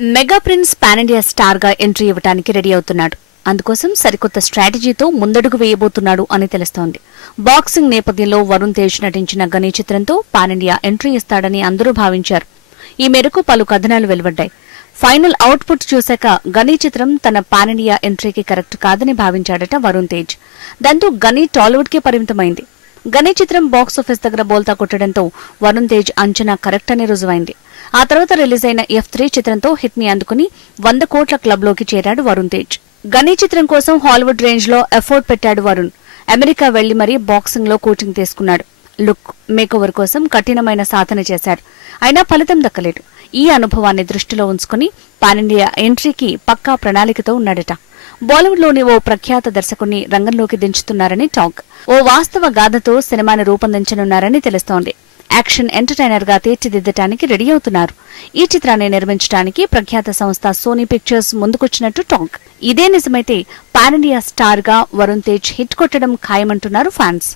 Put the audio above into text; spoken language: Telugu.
మెగా ప్రిన్స్ పాన్ ఇండియా స్టార్గా ఎంట్రీ ఇవ్వడానికి రెడీ అవుతున్నాడు. అందుకోసం సరికొత్త స్ట్రాటజీతో ముందడుగు వేయబోతున్నాడు అని తెలుస్తోంది. బాక్సింగ్ నేపథ్యంలో వరుణ్ తేజ్ నటించిన గనీ చిత్రంతో పాన్ ఇండియా ఎంట్రీ ఇస్తాడని అందరూ భావించారు. ఈ మేరకు పలు కథనాలు వెలువడ్డాయి. ఫైనల్ అవుట్పుట్ చూశాక గనీ చిత్రం తన పాన్ ఇండియా ఎంట్రీకి కరెక్ట్ కాదని భావించాడట వరుణ్ తేజ్. దాంతో గనీ టాలీవుడ్ కే పరిమితమైంది. గనీ చిత్రం బాక్స్ ఆఫీస్ దగ్గర బోల్తా కొట్టడంతో వరుణ్ తేజ్ అంచనా కరెక్ట్ అని రుజువైంది. ఆ తర్వాత రిలీజ్ అయిన ఎఫ్ త్రీ చిత్రంతో హిట్ని అందుకుని వంద కోట్ల క్లబ్లోకి చేరాడు వరుణ్ తేజ్. గనీ చిత్రం కోసం హాలీవుడ్ రేంజ్లో ఎఫోర్ట్ పెట్టాడు వరుణ్. అమెరికా వెళ్ళి మరీ బాక్సింగ్లో కోచింగ్ తీసుకున్నాడు. లుక్ మేకోవర్ కోసం కఠినమైన సాధన చేశారు. అయినా ఫలితం దక్కలేదు. ఈ అనుభవాన్ని దృష్టిలో ఉంచుకుని పానిండియా ఎంట్రీకి పక్కా ప్రణాళికతో ఉన్నాడట. బాలీవుడ్లోని ఓ ప్రఖ్యాత దర్శకుణ్ణి రంగంలోకి దించుతున్నారని టాక్. ఓ వాస్తవ గాథతో సినిమాని రూపొందించనున్నారని తెలుస్తోంది. యాక్షన్ ఎంటర్టైనర్గా తీర్చిదిద్దటానికి రెడీ అవుతున్నారు. ఈ చిత్రాన్ని నిర్మించడానికి ప్రఖ్యాత సంస్థ సోనీ పిక్చర్స్ ముందుకొచ్చినట్టు టాక్. ఇదే నిజమైతే పాన్ ఇండియా స్టార్గా వరుణ్ తేజ్ హిట్ కొట్టడం ఖాయమంటున్నారు ఫ్యాన్స్.